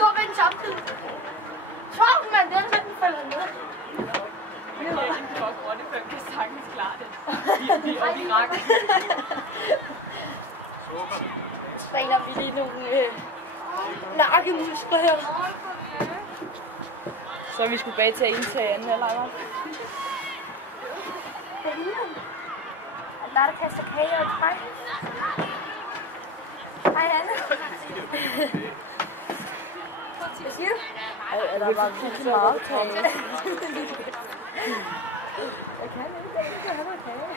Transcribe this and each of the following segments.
går med den samtidig. Tom, mand, den falder ned. Jeg kan ikke for Grønnefør, kan sagtens klare det. Vi er oppe i rækken. Træner vi lige nogle nakkemuskler her. Så er vi skulle bag til at indtage anden halvleg. Der er der kaster kage og træk. Hej, Anne. Hvad siger du? Er der bare virkelig meget kage? Jeg kan ikke, jeg kan have noget kage.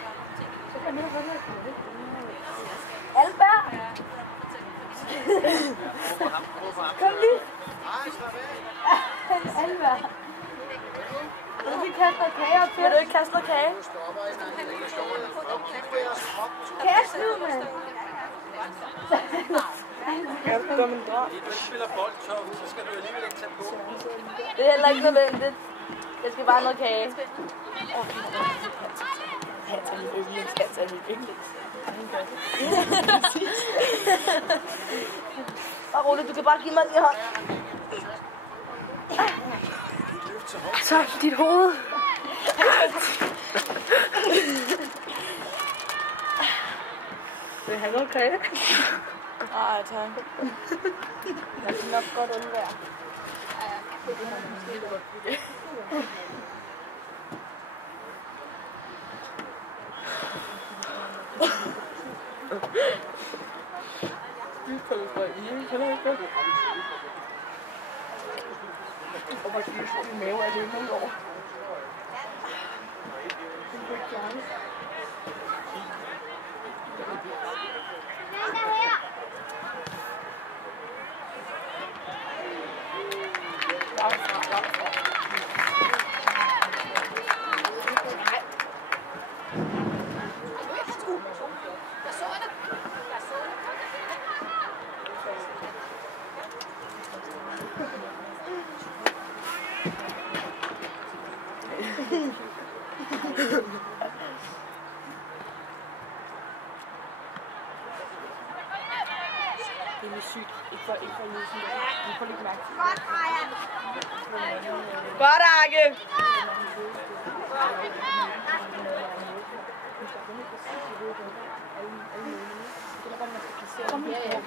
Så kan jeg have noget kage. Albert! Kom lige. Albert. Vil du kaste noget kage op til? Vil du ikke kaste noget kage? Kast nu, mand. Hvis du spiller bold, så skal du alligevel ikke tage på. Det er heller ikke nødvendigt. Jeg skal bare noget kage. Bare roligt, du kan bare give mig den i hånd. Så dit hoved. Vil du have noget kage? Nej, tak. Jeg kan nok godt undvære. Og bare lige min mave er det nogle år. Det er lidt sygt. Ikke for lige sådan. Vi får lidt mærke til det. Godt, Arke! Kom her, ja.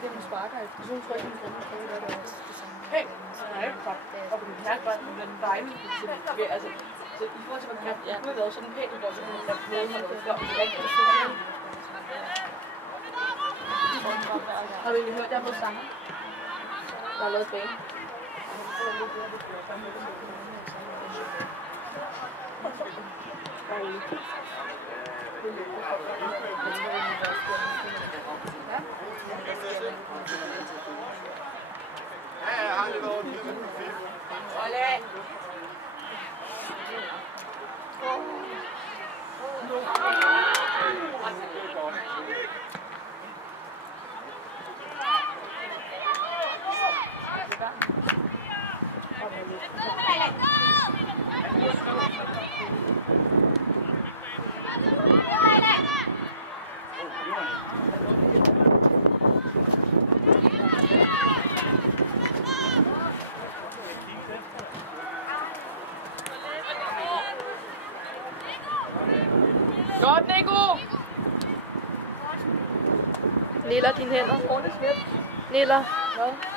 Det er en sparker. Sådan tror jeg ikke, det er hey! Nej, fuck. Og på den her grøn, den dejlige. Altså, så i forhold til, at man kan kunne have været sådan pænt, og så kunne man have noget, man havde gjort. Har du egentlig hørt, jeg har fået sange? Der har lavet bane. Ja, jeg har lidt over det. Olé! Godt, Nico! Niller, dine hænder. Niller,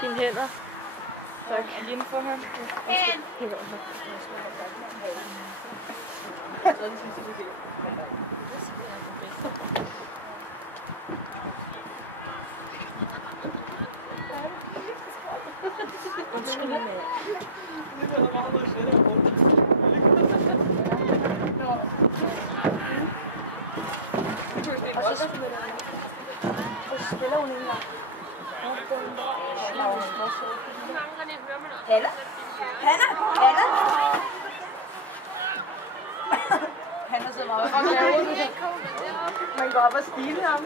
dine hænder. Tak. Lige for ham. Undskyld med. Og så spiller hun en gang. Hanna? Hanna? Hanna? Hanna sidder meget og laver det. Man går op og stile ham.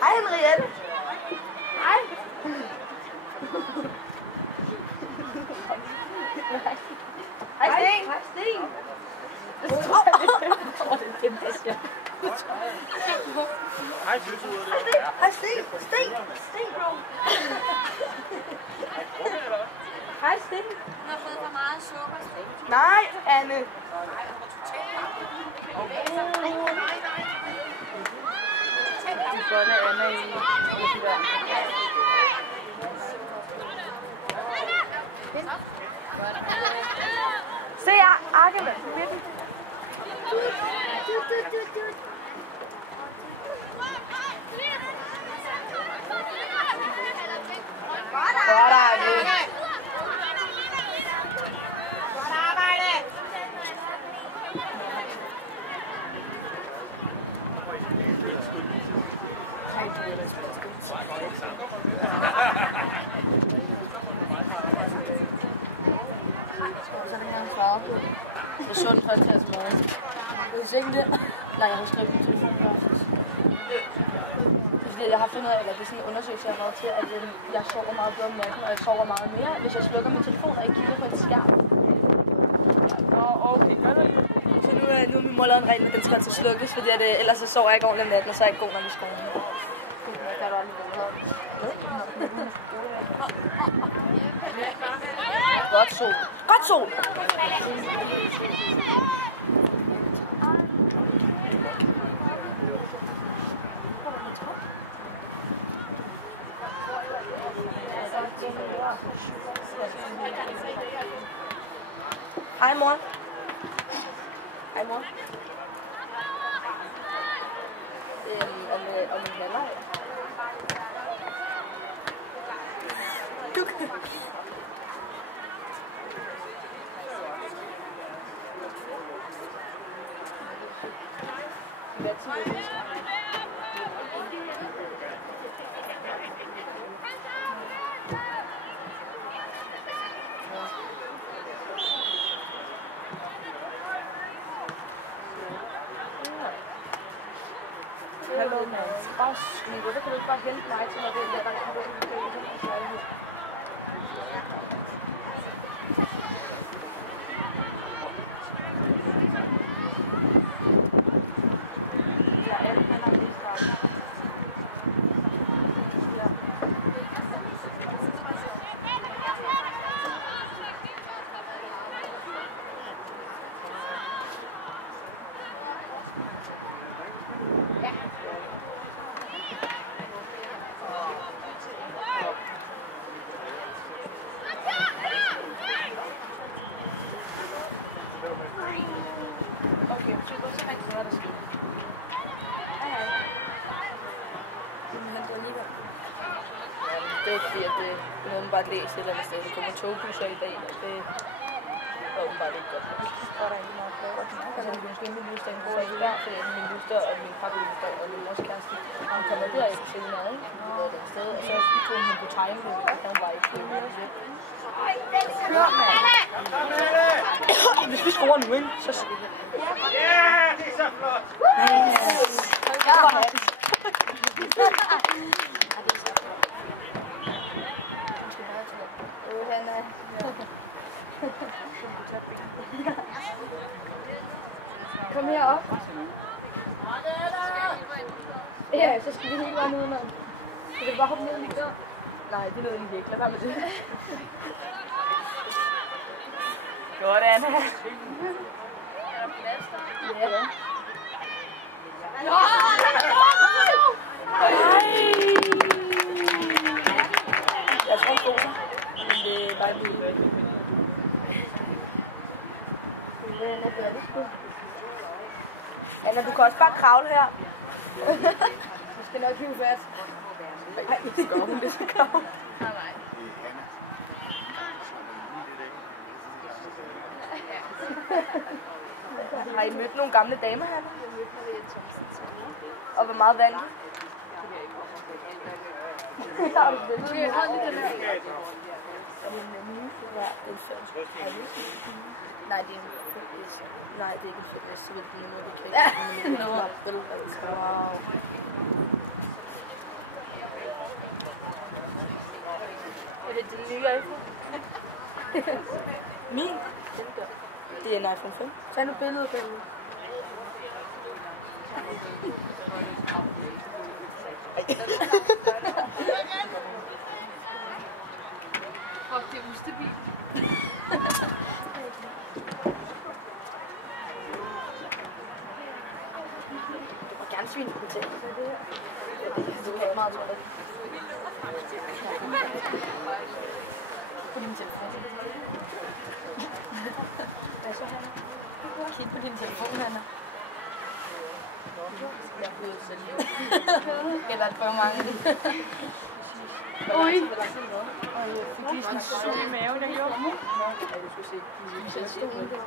Hej Henriette. Hej. Hej Sten. Hej Sten. Det er det, jeg Hej, Sten. Hej Sten. Sten, bro. stille. Hun har fået for meget sukker. Nej, Anne. Det er godt, at Anna er i den der. Se, Arkene på midten. Godt arbejde. Jeg så den først her til morgen. Jeg husker ikke det. Nej, jeg har skrevet min telefon først. Fordi jeg har fundet ud af, at det er sådan en undersøgelse, jeg har været til, at jeg sover meget bedre om natten, og jeg sover meget mere, hvis jeg slukker min telefon og ikke kigger på en skærm. Nå, okay. Så nu er min mor lavet en regel, at den skal til slukkes, fordi ellers så sover jeg ikke ordentligt om natten, og så er jeg ikke god, når vi skal skolen. Godt sol. Godt sol! Hej mor. Hej mor. Om en halvleg. Du kan... Hallo, mand. Men hvorfor kan du ikke bare hente mig til, når det er der kan gå ud i køkken? Ja, alle kan have lige startet. Okay, så går så rigtig hvad der sker. Hej hej. Han går alligevel. Det er fordi, at det er åbenbart læst et eller andet sted. Det kommer togbusser i dag, og det er åbenbart ikke godt. Og der er ikke meget på. Så det er måske min livsdag, en god dag, fordi min livsdag og min papilivsdag og min mors kæreste, han kommer derind senere, ikke? Det er det sted, og så tog hun på tegn på, og han var ikke flyvet. Kør, mand! Hvis vi scorer nu, ikke? Så skal vi. Ja, det er så flot! Kom herop. Ja, så skal vi helt vejen udenom. Så det er bare hoppe ned lige der. Nej, det lød egentlig ikke. Lad være med det. Godt, Anna. Ja. Jeg tror, det er men det er bare en lille. Anna, du kan også bare kravle her. Du skal nok hive fast. Nej, det skal hun, det skal komme. Har I mødt nogle gamle damer her? Og hvor meget vand? Har du billedet? Nej, det er en fitness. Nej, det er ikke en fitness, så vil det blive noget, det kan. Wow. Er det din nye iPhone? Min? Det er en iPhone 5. Tag nu billedet af den. Og det er ustabilt. Du må gerne svine på til. Du kan meget tåle. På din telefon. Hvad så, Hanna? Kig på din telefon, Hanna. Jeg er blevet selv. Eller et for mange. Ui! Og jeg fik lige sådan en sug i maven, jeg gjorde. Ja, du skulle se. Jeg stod ude der.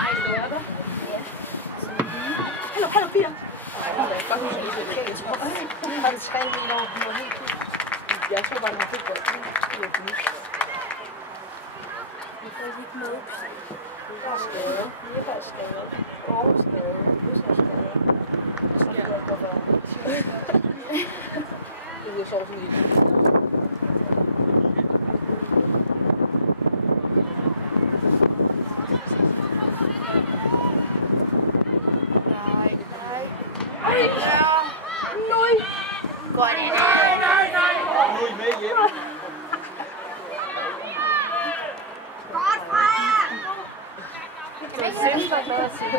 Ej, du er der. Ja. Hallo, Peter! Har du 3 meter over den helt ud? Jeg tror bare, den har fået bolden. Vi får ikke med. Der er skade. Jeppe er skade. Aarhus er skade. Løs er skade. Så det er godt være. Det er så sådan lidt. Godt. Nu er I med hjem. Godt, Freja! Jeg synes, der er noget at sige.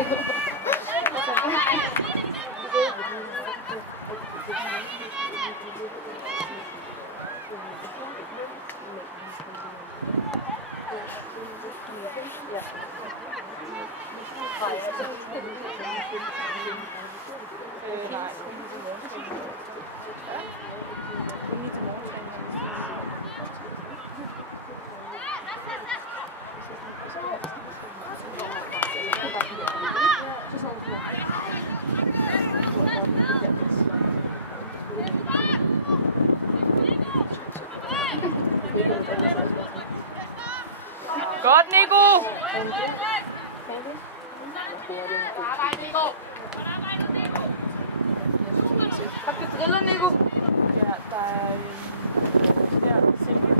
Godt, Nico! Har du driller, Nico? Ja, der er der Silke.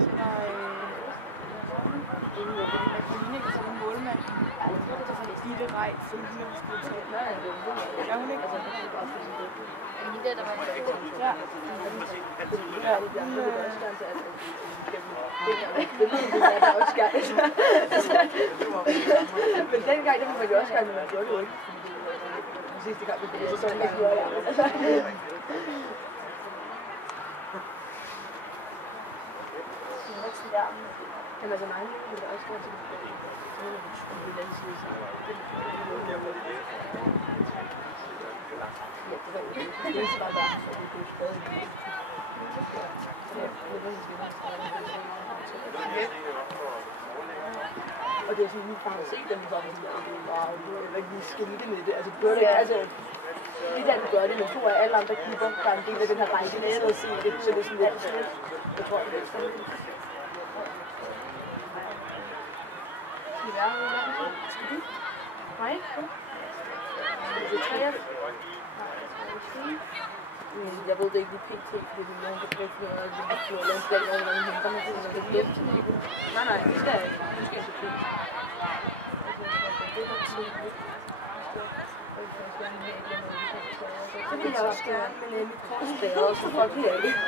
Så der er Nico som en målmand. Jeg tror, det er sådan Ditte Reit, som hun har skulle tage. Nej, det er hun ikke. Altså, det er bare fordi det er hende der, der var det. Ja. Ja, det er også gerne til, at det er der også gerne. Men dengang, der var jeg også gerne, men jeg gjorde det jo ikke. Den sidste gang, vi blev så ikke gjorde jeg. Jamen altså nej, det er også godt til det. Ja, det var jo det. Det er bare bare, så det er stadig. Og det er sådan, min far har set dem sådan, wow, du er ikke lige skilte med det. Altså, du gør det ikke, altså, lige der du gør det, men to af alle andre klubber, der er en del af den her række, der sidder og ser det, så det er sådan lidt, jeg tror, det er sådan. Skal vi være her i landet? Skal du? Nej? Skal vi træer? Jeg ved det ikke, det er pt, fordi det er nogen, der ikke noget, at vi får lavet en plan over, hvordan vi henter mig til, så det er hjem til Nico. Nej, det skal jeg ikke. Nu skal jeg til klub. Det vil jeg også gerne, men mit kort er spærret, så folk bliver ikke.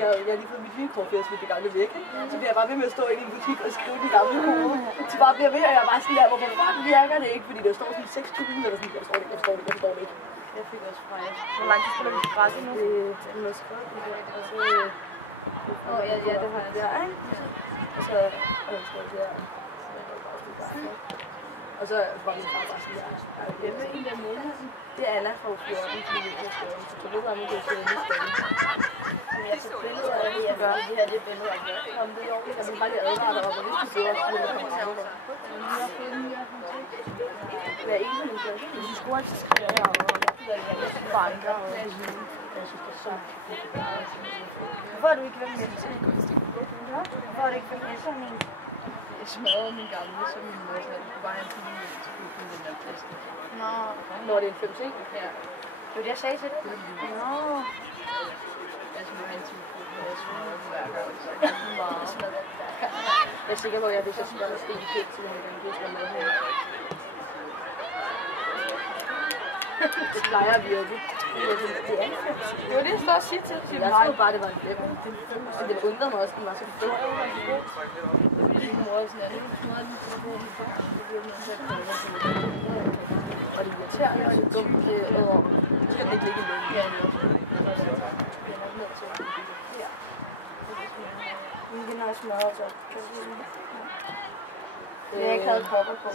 Jeg har lige fået mit nye kort, for jeg smidt det gamle væk. Så bliver jeg bare ved med at stå inde i en butik og skrive de gamle kort. Så bare bliver ved, og jeg er bare sådan der, hvorfor fuck virker det ikke? Fordi der står sådan 6.000 eller sådan, jeg forstår det ikke. Jeg fik også fra jer. Hvor lang tid spiller vi på græs endnu? Det er noget skrevet i dag, og så... ja, det har jeg der, ikke? Og så har jeg skrevet der. Og så var min far bare sådan der. Hvem er en der måneder? Det er Anna fra 14, fordi vi ikke har skrevet. Så jeg ved, om det er skrevet lige skrevet. Jeg har fået billeder af det, jeg gør. De her, det er billeder af det. Om det er ordentligt. Jeg vil bare lige advare dig om, at hvis du bliver også, så vil det komme af dig. Jeg har fået 9. Hver ene min klasse. Hvis du skulle altid skrive herovre, jeg er banker og det hele. Jeg synes, det er så hvorfor er du ikke hvem med til? Hvorfor er du ikke hvem med sådan en? Jeg smadrede min gamle, så min mor sagde, at det bare er en pille med til at den der plads. Nå. Når det er en 5-6? Ja. Det var det, jeg sagde til dig? Nå. Jeg smadrede min telefon, men jeg smadrede den hver gang. Jeg er sikker på, at jeg hvis jeg smadrede sten i pæk, så ville jeg gerne blive slået med her. Det plejer at virke. Det var det, jeg stod og sige til. Jeg troede bare, det var en 5. Og det undrede mig også, at den var så fed. Min mor er sådan, at det smadrer min telefon i far. Og det irriterer mig så dumt. Så skal den ikke ligge i lågen. Ja, det er nok nødt til. Ja. Den har smadret så. Jeg har ikke havde kopper på.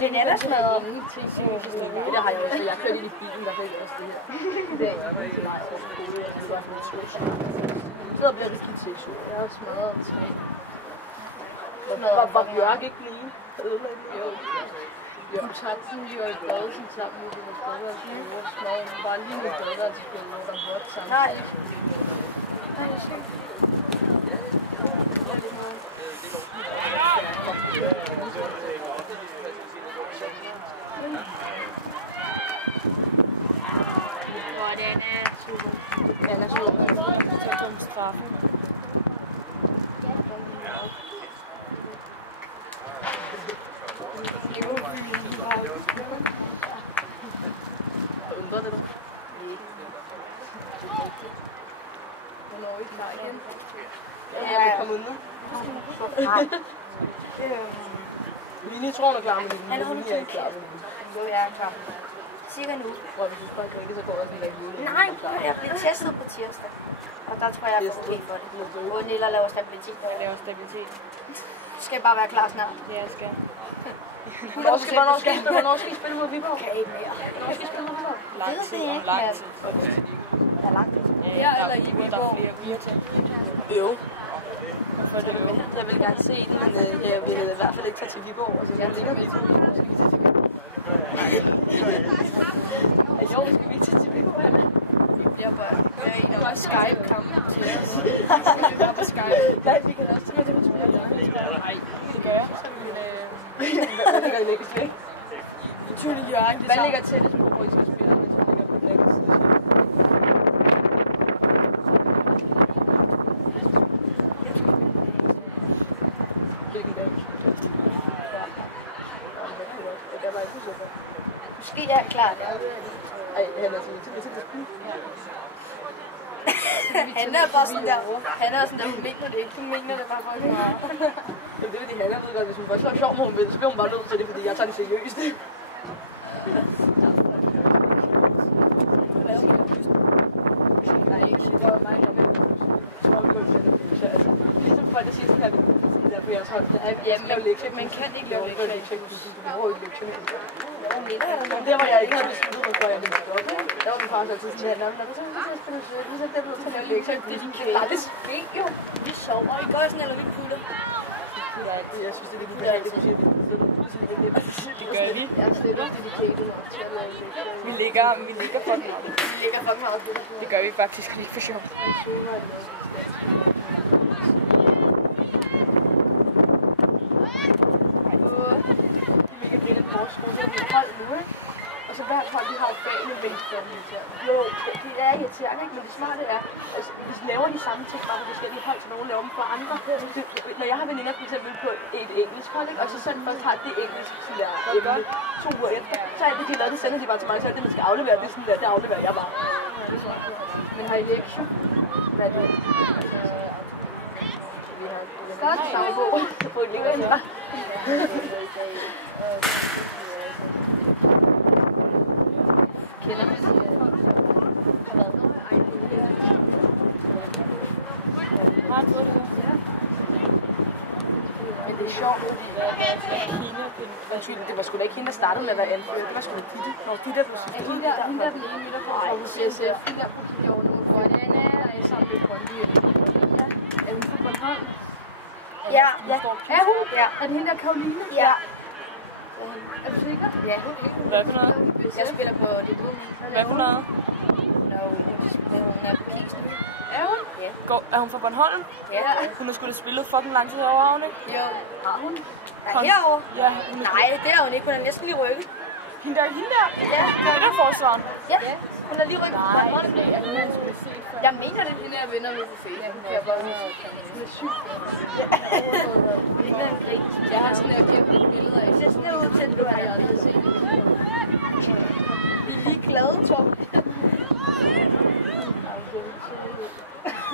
Den er der smadret. Det har jeg også. Jeg kørte ind i bilen, der fik også det her. Det er ikke mig, så skole. Jeg sidder og bliver rigtig til. Jeg har smadret 3. Var Bjørk ikke lige? Jo. Kontakten, vi var i badelsen sammen, vi var steder og smadret. Bare lige med bader til billeder, der var sammen. Nej. Den er super. Den er super. Så kom straffen. Undrer det dig? Hvornår er I klar igen? Ja, jeg vil komme under. Nej. Line tror, hun er klar med det. Han er Line er ikke klar med det. Jo, jeg er klar. Cirka nu. Hvor vi synes bare ikke, så går jeg sådan lidt. Nej, jeg bliver testet på tirsdag. Og der tror jeg, jeg får okay for det. Og Nilla laver stabilitet. Jeg laver stabilitet. Du skal bare være klar snart. Ja, jeg skal. Hvornår skal I spille mod Viborg? Kan ikke mere. Hvornår skal I spille mod Viborg? Lang tid og lang tid. Der er langt. Ja, eller i Viborg. Der er flere uger til. Jo. Jeg vil gerne se den, men jeg vil i hvert fald ikke tage til Viborg. Og så skal jeg ligge med til Viborg. Skal vi tage til Viborg? Jo, skal vi tage til Viborg? Jeg var en Skype-kamp til os. Vi var på Skype. Nej, vi kan også tage det på Twitter. Nej, det gør jeg. Så Hvad ligger I lækkert til? Tune Jørgen, det Hvad ligger til det, hvor I skal spille? Jeg tror, det ligger på lækkert side. Hvilken dag? Det var ikke så godt. Måske er jeg klar. Ej, han er sådan til det. Han er bare sådan der. Han er sådan der, hun mener det ikke. Hun mener det bare for ikke meget. Men det er fordi, han ved godt, hvis hun først slår sjov med hun vil, så bliver hun bare nødt til det, fordi jeg tager det seriøst. Nej, ikke så godt mig, jeg vil. Jeg tror, vi går til det. Så altså, ligesom folk, der siger sådan her, det er på jeres hold. Ja, man kan ikke lave lektier. Du må ikke lektier. Det var jeg ikke havde besluttet mig for, at jeg ville stoppe. Der var min far altid sådan, når du så spiller sødt, så er det blevet til at lave lektier. Det er det spil jo. Vi sover. I går sådan, eller vi putter. Ja, jeg synes, det er lidt ubehageligt, at sige det. Det gør vi. Jeg er slet ikke dedicated nok til at lave lektier. Vi ligger for den. Vi ligger fucking meget på det. Det gør vi faktisk ikke for sjov. Vi kan blive lidt vores skole, vi er hold nu, ikke? Og så hver hold, de har et fag med venstrefløjen. Jo, det er irriterende, ikke? Men det smarte er, altså, vi laver de samme ting bare på forskellige hold, så nogen laver dem for andre. Når jeg har veninder for eksempel på et engelsk hold, ikke? Og så selv først har det engelsk, så lærer emne 2 uger efter, så er det de lavet, det sender de bare til mig, så er det, man skal aflevere, det er sådan der, det afleverer jeg bare. Men har I lektier? Hvad er det? Godt sagbog. På et længere end kender. Men det er sjovt, fordi det var sgu da ikke hende, der startede med at være anført. Det var sgu da Ditte. Nå, Ditte er på sidste. Hende der den ene midter på. Og hun siger, at hende der på Ditte over nu. Og den er sammen med Brøndby. Ja. Er hun på Bornholm? Ja, ja. Er hun? Ja. Er det hende der Karoline? Ja. Er du sikker? Ja. Hvad for noget? Jeg spiller på det du. Hvad for noget? Nå, hun er på Kisen. Er hun? Ja. Er hun fra Bornholm? Ja. Hun har skulle spillet fucking lang tid herovre, har hun ikke? Jo. Har hun? Nej, herovre? Ja. Nej, det er hun ikke. Hun er næsten lige rykket. Hende der? Ja. Der er forsvaren. Ja. Hun er lige rykket på Bornholm. Jeg mener det. Hende er venner med på Facebook. Jeg bare med sygt. Jeg har sådan her gemt et billede af. Det ser sådan ud til, at du har aldrig set det. Tom.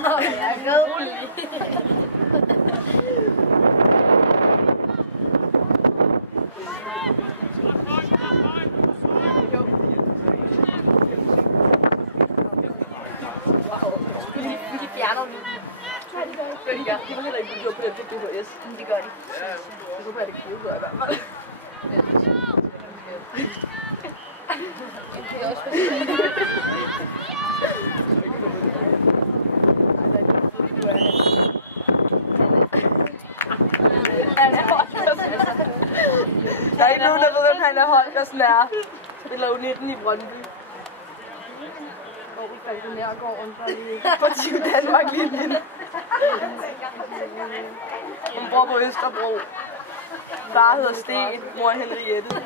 Jeg er rolig. De fjerner den. Nej, det gør ikke. Det gør de. De var heller ikke gjort på den på DHS. Det gør de. Jeg håber, at det giver ud i hvert fald. Det er også for Der er ikke nogen, der ved, hvem han er Holgersen er. Spiller U19 i Brøndby. Og vi faldt ned og går rundt på Team Danmark lige nu. Hun bor på Østerbro. Far hedder Sten, mor Henriette.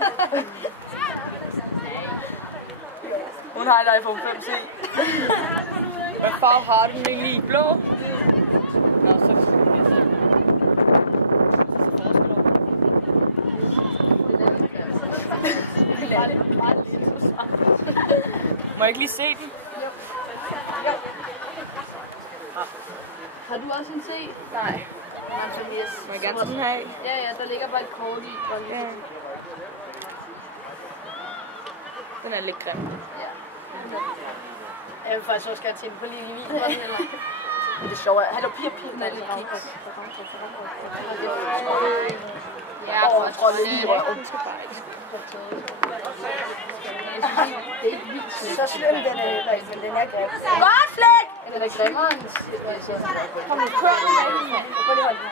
Hun har en iPhone 5C. Hvad farve har den egentlig i? Blå? Nå, så Må jeg ikke lige se den? har du også en T? Nej. Må jeg gerne sådan have? Ja, der ligger bare et kort i. Ja. Den er lidt grim. Ja. Jeg vil faktisk også gerne tænke på lige video. Det er sjovt. Hallo, piger. Den er lidt kiks. Ja, jeg tror, det er lige røven. Det er ikke vildt. Så slem den er heller ikke, men den er grim. Godt, Flæk! Den er grimmere end... Kom nu, kør den af. Prøv lige holde den.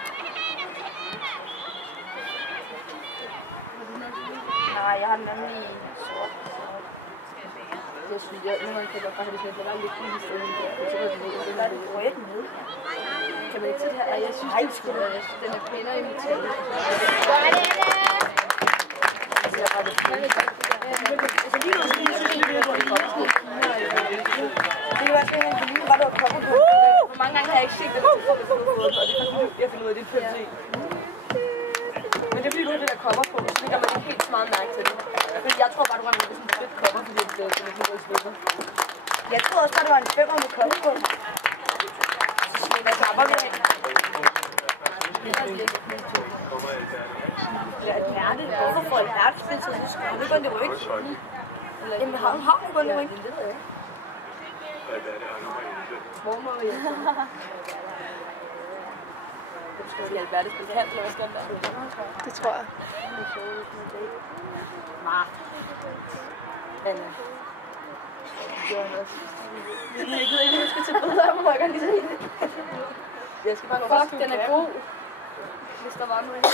Nej, jeg har nemlig sort. Jeg synes, jeg nogle gange kan godt bare have det sådan, at der var lidt i stedet. Så var det Der er det rødt med. kan man ikke se det her? Jeg synes, det er sgu da. Den er pænere i mit tale. Altså lige nu skal jeg sige, at det er det er jo også en af de lige, var der kommet på. Hvor mange gange har jeg ikke set det, og det er fordi, jeg finder ud af, det er 5C. Men det er fordi, du har det der cover på, så lægger man ikke helt så meget mærke til det. Fordi jeg tror bare, du var med sådan et fedt cover, fordi det er sådan lidt stykker. Jeg tror også, at det var en 5'er med kommet på. Så smiler jeg bare med. Ja, et hjerte. Hvorfor får et hjerte til så skal du ikke gå i ryggen? Jamen, har hun gået i ryggen? Det ved jeg ikke. Hvor må vi skal vi Alberte spille kant, eller hvad skal der? Det tror jeg. Anna. Jeg gider ikke, jeg skal til billeder, må jeg gerne lige se det. Jeg skal bare gå Fuck, den er god. Hvis der var noget.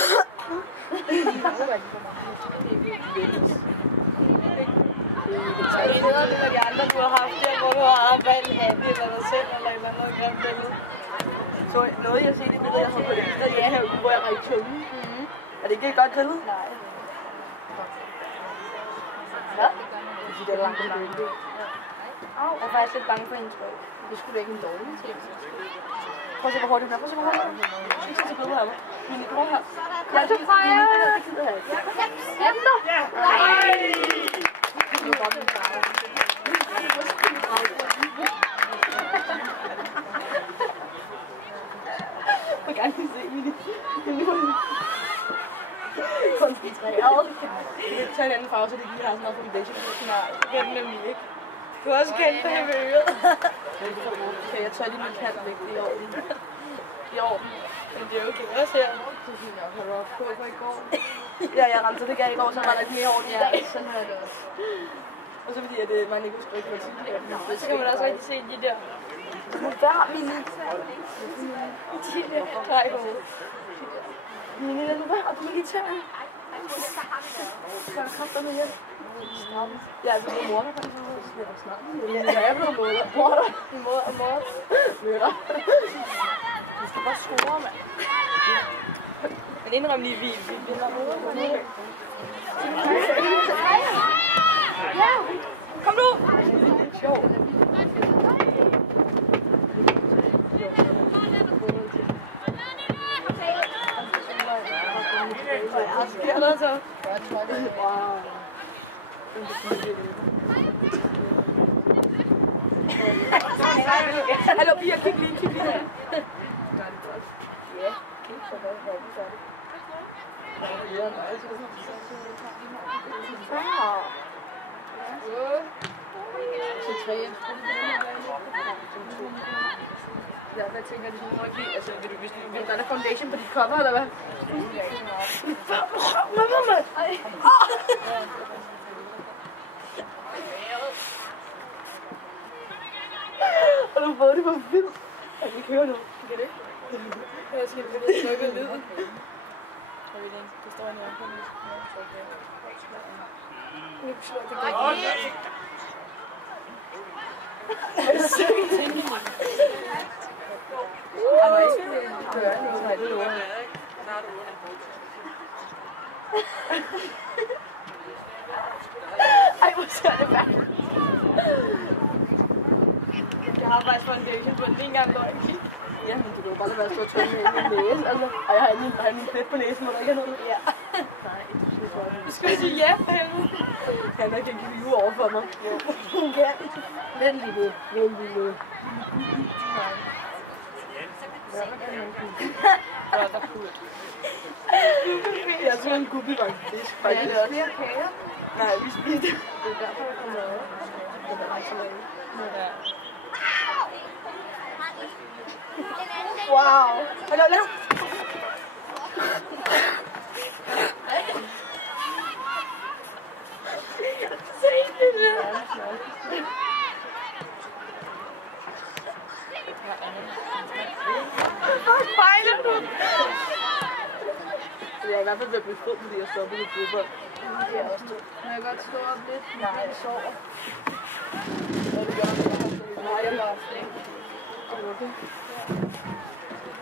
Så det hedder det med de andre, du har haft der, hvor du har valgt happy eller dig selv, eller et eller andet grimt billede. Så noget, jeg har set i billeder, jeg har på det billeder, jeg herude, hvor jeg rækker tungen. Er det ikke et godt billede? Nej. Hvad? Det er langt billede. Jeg er faktisk lidt bange for hendes røg. Det skulle da ikke en dårlig ting. Prøv at se, hvor hurtigt den er. Prøv at se, hvor hurtigt den er. Skal ikke se billeder her, hva'? Mine bror her. Ja, så fejrer jeg. Det gider jeg ikke. Efter. Jeg kan ikke se mine. Koncentreret. Jeg kan tage en anden farve, så det lige har sådan noget foundation. Nej, det kan den nemlig ikke. Du har også kendt det i øret. Okay, jeg tør lige min kant væk. Det er i orden. I orden. Men det er okay også her. Så fint nok, har du også på i går? Ja, jeg ramte det gav i går, så var der ikke mere orden i dag. Ja, sådan har jeg det også. Og så fordi, at man ikke kunne skrive på tidligere. Så kan man også rigtig se de der. Hvad har mine? Nej, på hovedet. Mine, lad nu være, og du må lige tage mig. Så er der kræfter med hjem. Ja, altså, min mor der faktisk har været snart. Ja, jeg blev måler. Morder. Min mor og mor. Møder. Du skal bare score, mand. Men indrøm lige, vi har møder på det. Ja, kom nu! Det er sjovt. Hvad sker der så? Jeg tror, det er... Wow. Hallo, piger, kig lige. Ja, kig så godt. Ja, hvad tænker du sådan noget? Altså, hvis der er foundation på dit cover, eller hvad? Har du fået det på film? Jeg kan ikke høre nu. Kan det? Jeg skal slukke lyden. Jeg ved ikke, det står i en ørken. Nu slår det ikke. Er det sygt? Ej, hvor ser det værd. Jeg har faktisk foundation på den en gang løgn. Ja, men du kan jo bare lade være at stå og tørre med min næse. Altså, og jeg har min plet på næsen, hvor der ikke er noget. Ja. Nej, Du skal sige ja for helvede. Han er ikke en knive over for mig. Hun kan. Vent lige ved. Nej. Jeg tror en gubbi var en fisk. Ja, det er flere kager. Nej, vi spiste. Det er derfor, jeg kommer over. Det er ikke så meget. Ja. Wow. Hallo. Se det. Hvad fejler du? Jeg er i hvert fald ved at blive fed, fordi jeg stoppede med fodbold. Det er også det. Må jeg godt stå op lidt? Nej, jeg sover. Nej, jeg var slet. Er du okay?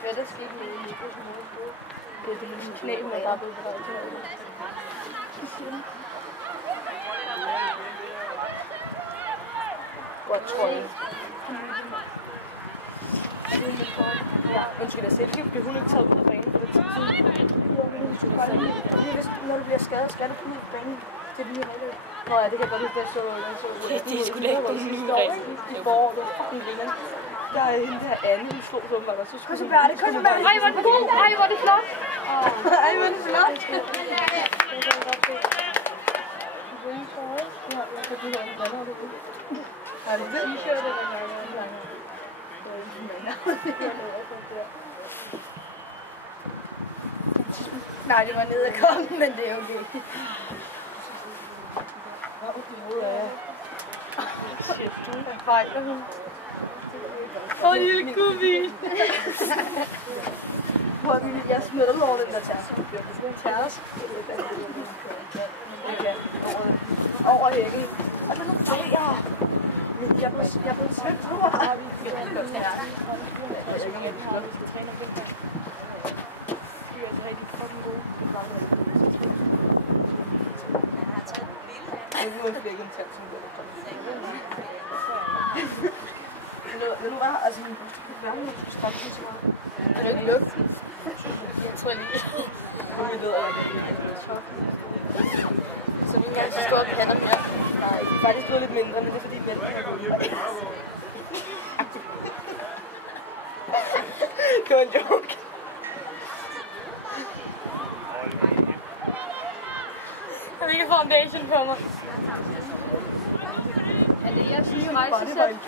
Hvad er der sket med mikrofonen? Det er min knæ, hun er bare blevet bedrevet til noget. Godt trøje. Ja, undskyld, jeg selv blev hun ikke taget ud af banen på det tidspunkt. Når du bliver skadet, skal du komme ud af banen. Det bliver rigtig. Nå ja, det kan jeg godt lide, at jeg så. Det er sgu da ikke dumme regler. I foråret, det var fucking vildt. Der er hende der Anne, hun slog så meget, og så skulle hun... Ej, hvor er det god! Ej, hvor er det flot! Ej, hvor er det flot! Er det det? T-shirt eller hvad? Nej, det var ned ad kongen, men det er okay. Shit, du fejler hun. Åh, lille gubbi! Jeg smider ud over den der tærsk. Tærsk? Over hækken. Og så nu jeg. Jeg blev svært på her. Vi skal gå tærsk. Jeg skal træne om den her. Det er altså rigtig fucking gode. Jeg må ikke lægge en tand, som går der. Vil du bare, altså, hvad er det, du skal stoppe så meget? Kan du ikke lugte? Jeg tror lige. Nu er vi ved, at det er så vi kan så store katter mere. Nej, de er faktisk blevet lidt mindre, men det er fordi mændene er gået. Det var en joke. Jeg vil ikke foundation på mig. Er det jeres nye rejsesæt?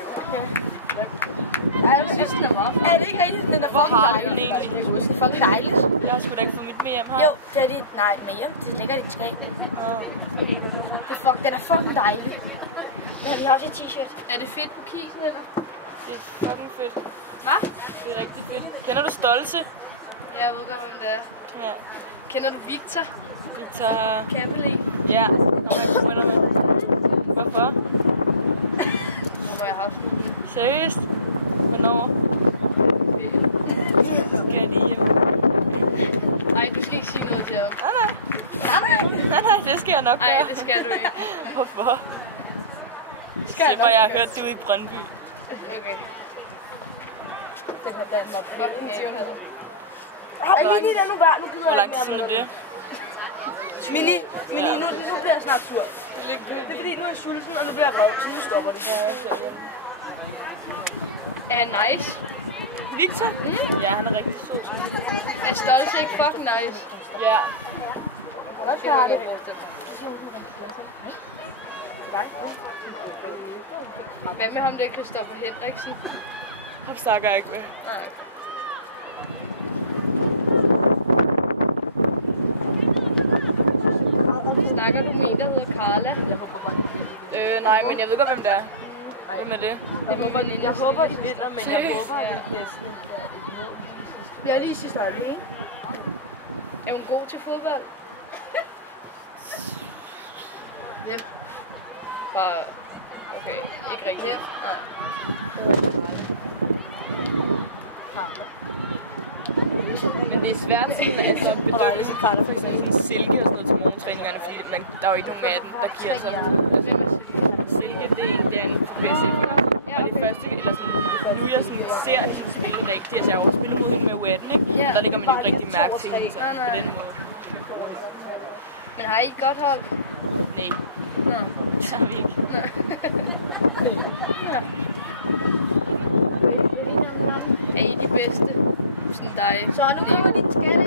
Jeg synes, den er meget. Er det ikke rigtigt? Den er fucking dejlig. Det er fucking dejligt. Jeg har sgu da ikke få mit med hjem her. Jo, det er det. Nej, med hjem. Det ligger det i træ. Den er fucking dejlig. Men vi har også et t-shirt. Er det fedt på kisen, eller? Det er fucking fedt. Hvad? Det er rigtig fedt. Kender du Stolte? Ja, jeg ved godt, hvem det er. Ja. Kender du Victor? Victor... Campbell? Ja. Hvorfor? Hvor jeg har haft. Seriøst? Hvornår? Skal jeg lige hjem? Nej, du skal ikke sige noget til ham. Nej, det skal jeg nok gøre. Nej, det skal du ikke. Hvorfor? Skal jeg nok jeg har hørt det ude i Brøndby. Okay. Den her Danmark. Ej, Mini, lad nu være. Nu gider Hvor jeg lang ikke tid mere er med det? Mini, nu bliver jeg snart sur. Det er fordi, nu er jeg sulten, og nu bliver jeg rød, så nu stopper det. Er han nice? Victor? Ja, han er rigtig sød. Er Stolte ikke fucking nice? Ja. Det var jeg forestille mig. Hvad med ham der, Christoffer Henriksen? Ham snakker jeg ikke med. Nej. Snakker du med en, der hedder Carla? Nej, men jeg ved godt, hvem det er. Hvem er det? Jeg håber, de vinder, men jeg håber, at det bliver Jeg er lige sidste øjeblik, ikke? Er hun god til fodbold? Hvem? Bare... Okay, ikke rigtigt. Men det er svært sådan, altså, at bedømme for eksempel Silke og sådan noget til morgentræningerne, fordi der er jo ikke nogen af dem, der giver sig. Altså, Silke, det er en bedste. Og det første, eller sådan, nu jeg sådan ser hende spille rigtigt, altså jeg har også spillet mod hende med U18, ikke? Ja. Der ligger man ikke rigtig mærke til hende på den måde. Men har I et godt hold? Nej. Nå. Det har vi ikke. Er I de bedste? Sådan dig? Så nu kommer de skatte.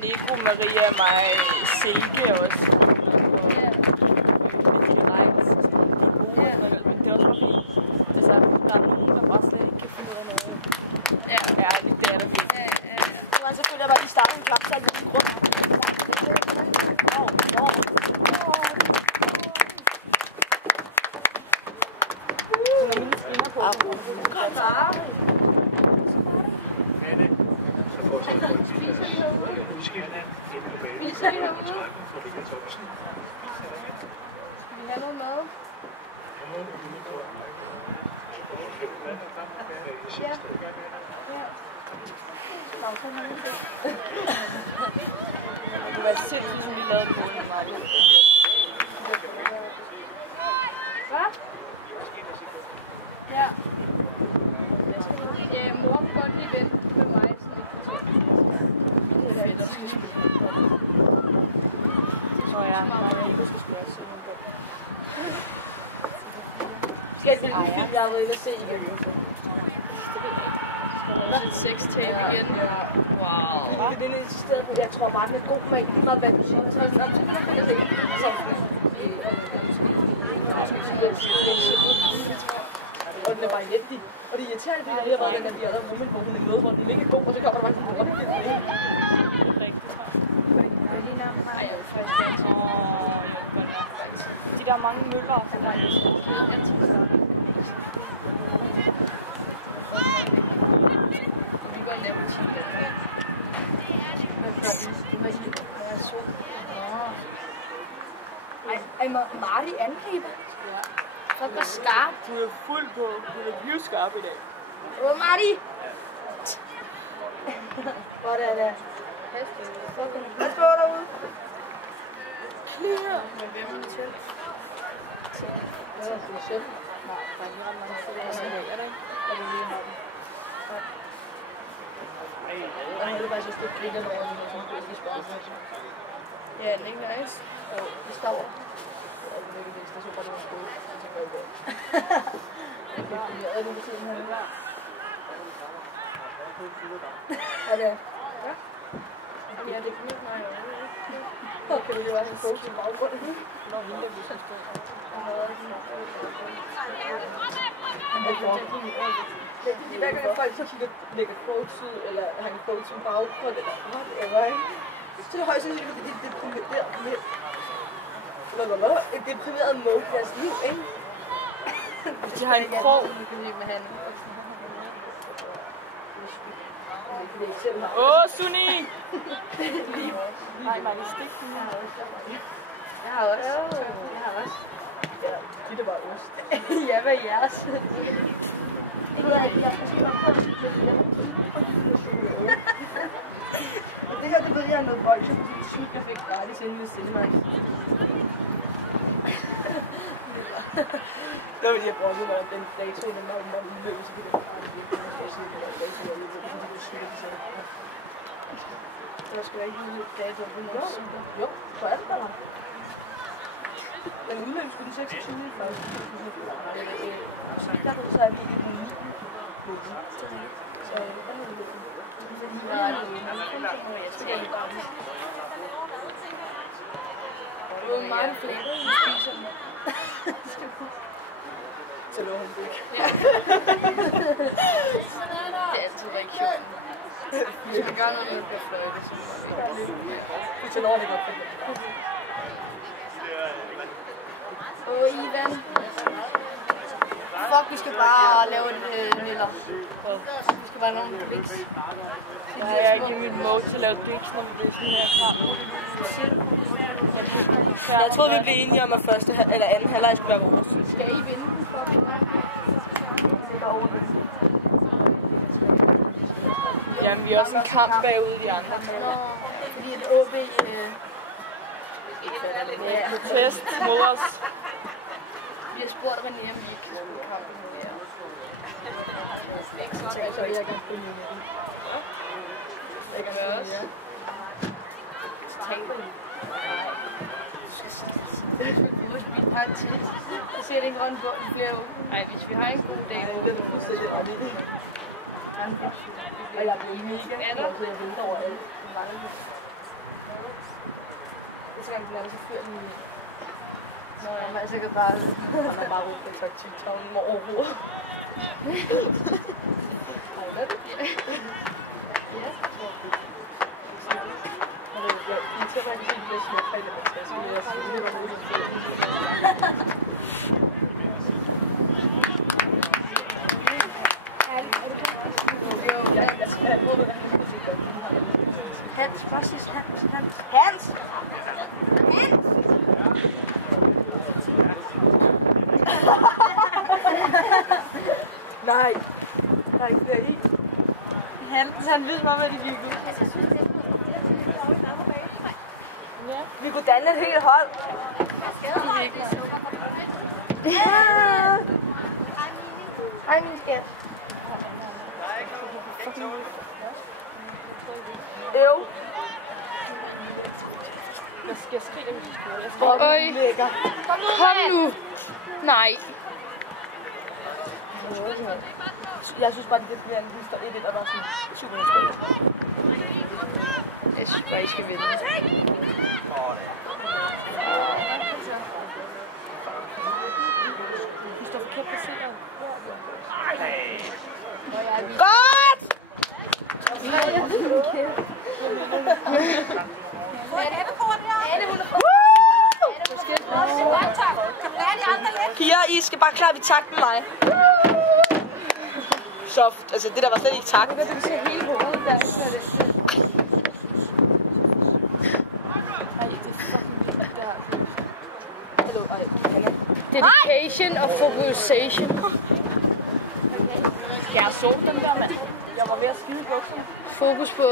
Nico, Maria, mig, Silke også. Ja. Men det er også fordi, altså, der er nogen, der bare slet ikke kan finde ud af noget. Ja. Ja, det er der fint. Så man selvfølgelig bare, de starter en klap, så er det en grund. Vil I have noget mad? Ja. Det var sindssygt, som vi lavede det mål med mig. Hvad? Ja. Ja, mor vil godt lige vente med mig sådan et kvarter. Så ja, det skal sgu også se nogle på. Skal det lille film, jeg har været inde at se igen? 6 tape igen. Wow. Det er i stedet for, jeg tror bare, den er god med lige meget, hvad du siger. Så er det sådan, at jeg kan og den er bare elendig. Og det er irriterende, fordi der har været den der moment, hvor hun er med, hvor den er mega god, og så kommer der bare sådan en rotte. De der mange møller, der er Vi går ind der på 10. Ej, Marty angriber. Så går skarp. Du er fuld på, du er pivskarp i dag. Åh, Marty! Hvor er det? Hvad står derude? Clear. Men hvem er det til? Ja, det er selv. Nej, der er ikke ret mange steder. Er det ikke? Er det lige har den? Og jeg havde faktisk også lidt griner, når jeg var sådan en bedste spørgsmål. Ja, den er ikke nice. Jo, det står. Og det er det, så bare det var skole. Så gør jeg det. Jeg kan ikke lide det på tiden her. Er det? Ja. Ja, det kan ikke mig. Kan du lige være sådan en coach i baggrunden? Når vi er blevet sådan stået. Det er hver gang folk så kigger, lægger quotes ud, eller han quotes som baggrund, eller whatever, ikke? Så er det højst sandsynligt, fordi det er et deprimeret mode i deres liv, ikke? De har en krog. Med han. Åh, Sunni! Nej, man kan stikke den her. Jeg har også. Ja, det er bare ost. Ja, hvad er jeres? Jeg skal nok prøve at sige det her, det ved jeg er noget bolsje, fordi det sygt, jeg fik gratis inden ved Cinemax. Det var fordi, jeg brugte mig den dato, den var udløbet, så det var gratis. Jeg siger, det var dato, jeg udløbet, fordi det var sygt, Der skal ikke lige dato på noget super. Jo, så er det der. Den udløb skulle den 26. først. Der så er jeg ikke på 9. Så jeg kan udløbe. Det er meget flækket, vi spiser den. Så lå hun det ikke. Det er altid reaktionen. Hvis vi gør noget, der bliver fløjtet, så Vi tager ordentligt godt for det. Ivan. Fuck, vi skal bare lave et niller. Vi skal bare lave nogle drinks. Jeg er ikke i mit mål til at lave drinks, når vi bliver sådan her kamp. Jeg troede, vi blev enige om, at anden halvleg skulle være vores. Skal I vinde den for? Jamen, vi er også en kamp bagud de andre. Fordi et OB... Test mod os. Vi har spurgt René, om vi ikke kan spille kampen med jer. Så tænker jeg, at jeg kan spille med dem. Det kan være også. Taber I? Nej. Jeg ser det en grøn bund i flere uger. Ej, hvis vi har en god dag, Det er du fuldstændig op i. Og jeg bliver mega glad, så jeg venter over alle. Det er så gange, så fyrer den i. Nå, jeg er sikkert bare... Han har bare roligt på taktik-tavlen overhovedet. Har du det? Ja. Jeg tror faktisk, at det bliver smukt, at det var taget. Så jeg siger, det var roligt. Hans, præcis, Hans! Nej, der er ikke flere i. Han ved mig, hvad det gik ud. Ja. Vi kunne danne et helt hold. Ja. Hej, min skat. Øv. Jeg skriger, hvis jeg skriver. Øj. Kom nu. Nej. Jeg synes bare, det bliver en liste 1-1, og der er sådan super spændende. Jeg synes bare, I skal vinde. Du står forkert placeret. Godt! Nej, jeg ved ikke. Piger, I skal bare klare, vi takt med mig. Soft. Altså, det der var slet ikke takt. Du kan se hele hovedet der. Ej, det er fucking vildt, det her. Hallo, ej, Hanna. Dedication og focusation. Jeg har sovet den der, mand. Jeg var ved at skide i bukserne. Fokus på...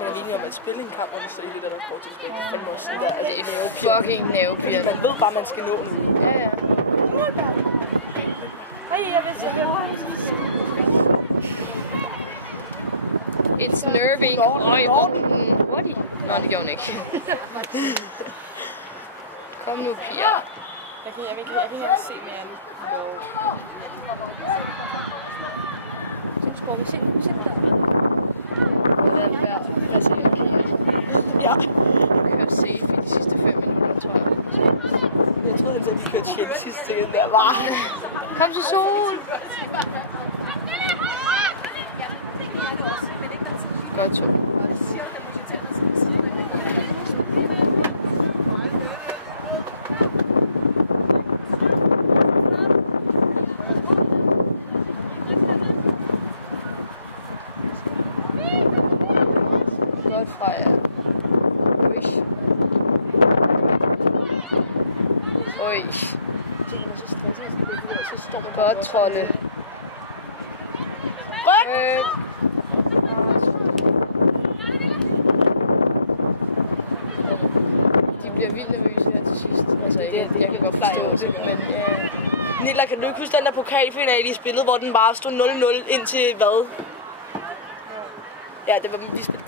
Man er lige om at spille en kamp, og vi så i det der går til spil. Det er fucking nervepirrende. Man ved bare, man skal nå noget. Ja, ja. Hey, jeg vil så høre. It's nerving. Øj, hvor den hurtigt. Nå, det gjorde hun ikke. Kom nu, piger. Jeg kan ikke se mere end. Så skår vi. Se der. Ja. Vi kører safe i de sidste 5 minutter, tror jeg. Jeg troede, at vi kørte shit sidste sekund der. Var. Kom så, Sol! Godt så. Godt fra jer. Oj. Godt, Trolle. Ryk! De bliver vildt nervøse her til sidst. Altså, jeg kan godt forstå det, men... Nilla, kan du ikke huske den der pokalfinale, I spillede, hvor den bare stod 0-0 indtil hvad? Ja, det var,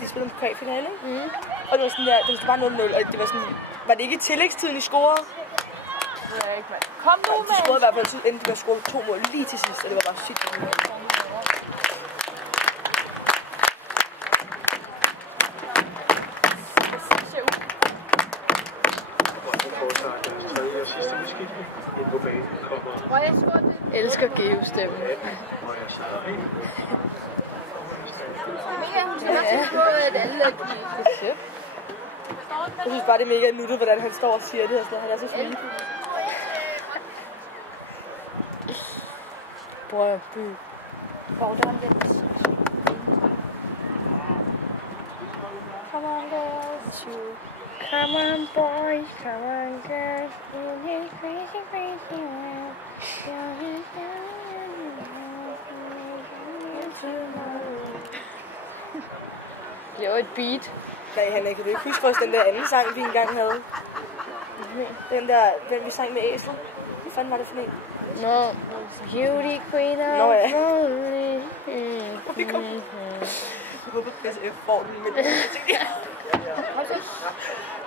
de spillede en pokalfinale, ikke? Og det var sådan der, det var bare 0-0, og det var sådan, var det ikke i tillægstiden, I scorede? Det er ikke, mand. Kom nu, De scorede i hvert fald, inden de var scoret 2 mål lige til sidst, og det var bare sygt. Jeg elsker Geo-stemmen. Jeg synes bare, det er mega nuttet, hvordan han står og siger det her. Så han er så smilende. Brøndby. Hvor der er en Come on, girls. Come on, boys. Come on, girls. Crazy, crazy world. Det var et beat. Nej, Hanna, kan du ikke huske også den der anden sang, vi engang havde? Den der, den vi sang med æsel. Hvad fanden var det for en? No. Beauty queen of Nå, ja. lonely. Jeg håber, at SF får den med den.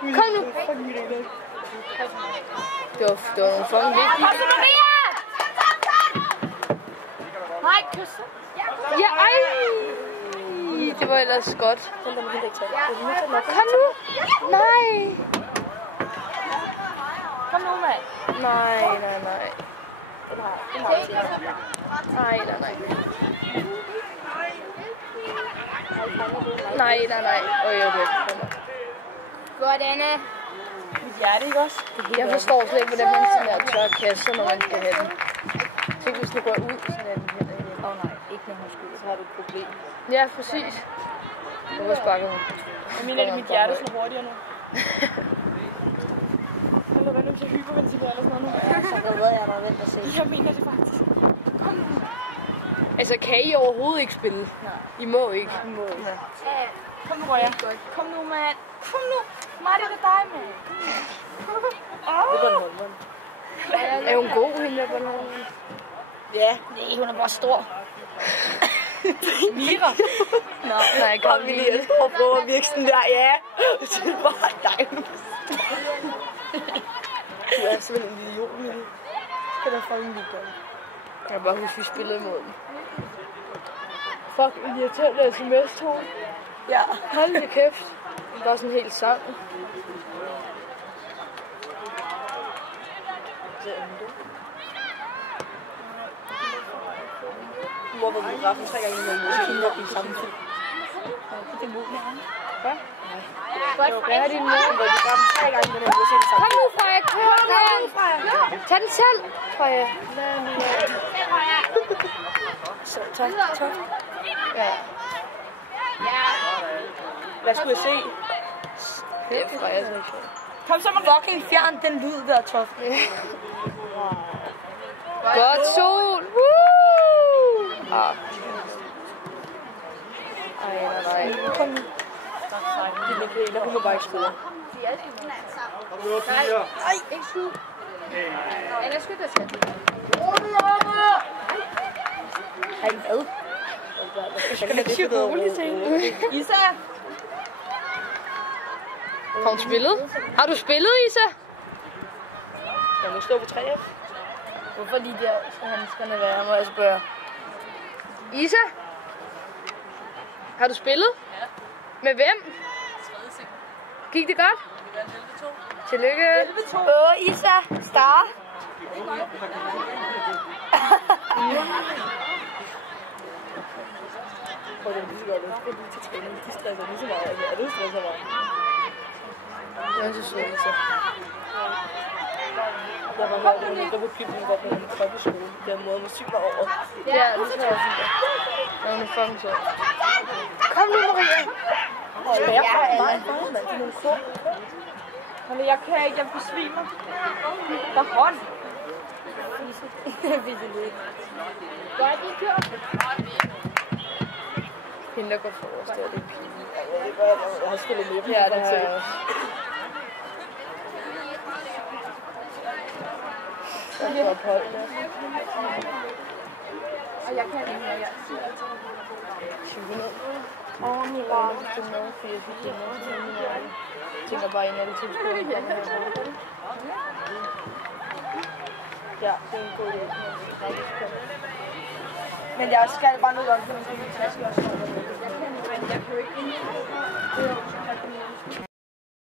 Kom nu. Det var nogle fucking vigtige. Kom nu, Mia! Nej, kys. Ja, ej! Det var ellers godt. Den der må hende ikke tage. Kom nu! Nej! Kom nu, mand. Nej. Nej. Okay. Godt, Anna. Mit hjerte, ikke også? Jeg forstår slet ikke, hvordan man sådan der tør kaster, når man skal have den. Tænk, hvis det går ud, sådan er den her. Nej, ikke når hun skyder, så har du et problem. Ja, præcis. Nu sparker hun. Jeg mener, at mit hjerte slår hurtigere nu. Eller hvad nu til hyperventilere eller sådan noget nu? Så ved jeg, der vent og se. Jeg mener det faktisk. Kom nu. Altså, kan I overhovedet ikke spille? Nej. I må ikke. I må ikke. Kom nu, Røja. Kom nu, mand. Kom nu. Martin, det er dig, mand. Det går en håndbold. Er hun god, hende der på den hånd? Ja. Nej, hun er bare stor. Mira? Nej, Kom vi lige og prøve at virke sådan der, ja. Det er bare dig. Du er simpelthen en idiot, Mille. Det er da fucking lige godt. Jeg kan bare huske, vi spillede imod dem. Fuck, en irriterende sms-tone. Ja. Hold da kæft. Det var sådan helt sang. Du har været på biografen 3 gange, men du kigger på den samme film. Det er muligt. Hvad? Hvad er din mor? Du har været på biografen 3 gange, men du har set den samme Kom nu, Freja. Kom nu, Freja. Tag den selv, Freja. Så, tak. Ja. Hvad skulle jeg se? Det er Frejas reaktion. Kom så, man. Fucking fjern den lyd der, Tof. Godt sol. Woo! Ah. Nej. Kom nu. Det er Michaela, hun må bare ikke score. Nej, ikke skud. Eller skyld dig selv. Ej, hvad? Jeg skal ikke roligt se. Isa. Har hun spillet? Har du spillet, Isa? Jeg må stå på 3F. Hvorfor lige der handskerne være, må jeg spørge? Isa? Har du spillet? Ja. Med hvem? Gik det godt? Tillykke. Isa, Star. Prøv at lige så godt. Jeg skal lige til træning. De stresser lige så meget. Ja, det stresser meget. Jeg er så sød, Isa. Jeg var med, at jeg var på gymmen godt med en folkeskole. Den måde musik var over. Ja, det tror jeg også. Ja, hun er fucking sød. Kom nu, Maria. Nej, mand. Det er nogle kår. Hold, jeg kan ikke. Jeg besvimer. Der er hånd. Godt, I kører. Hende, der går forrest, det er det pinligt. Jeg har spillet med. Ja, det har jeg også. Og jeg kan ikke mere. 20 minutter. Jeg tænker bare ind alle tilskuerne. Ja, det er en god idé. Men jeg skal bare nødt til at tage en taske også.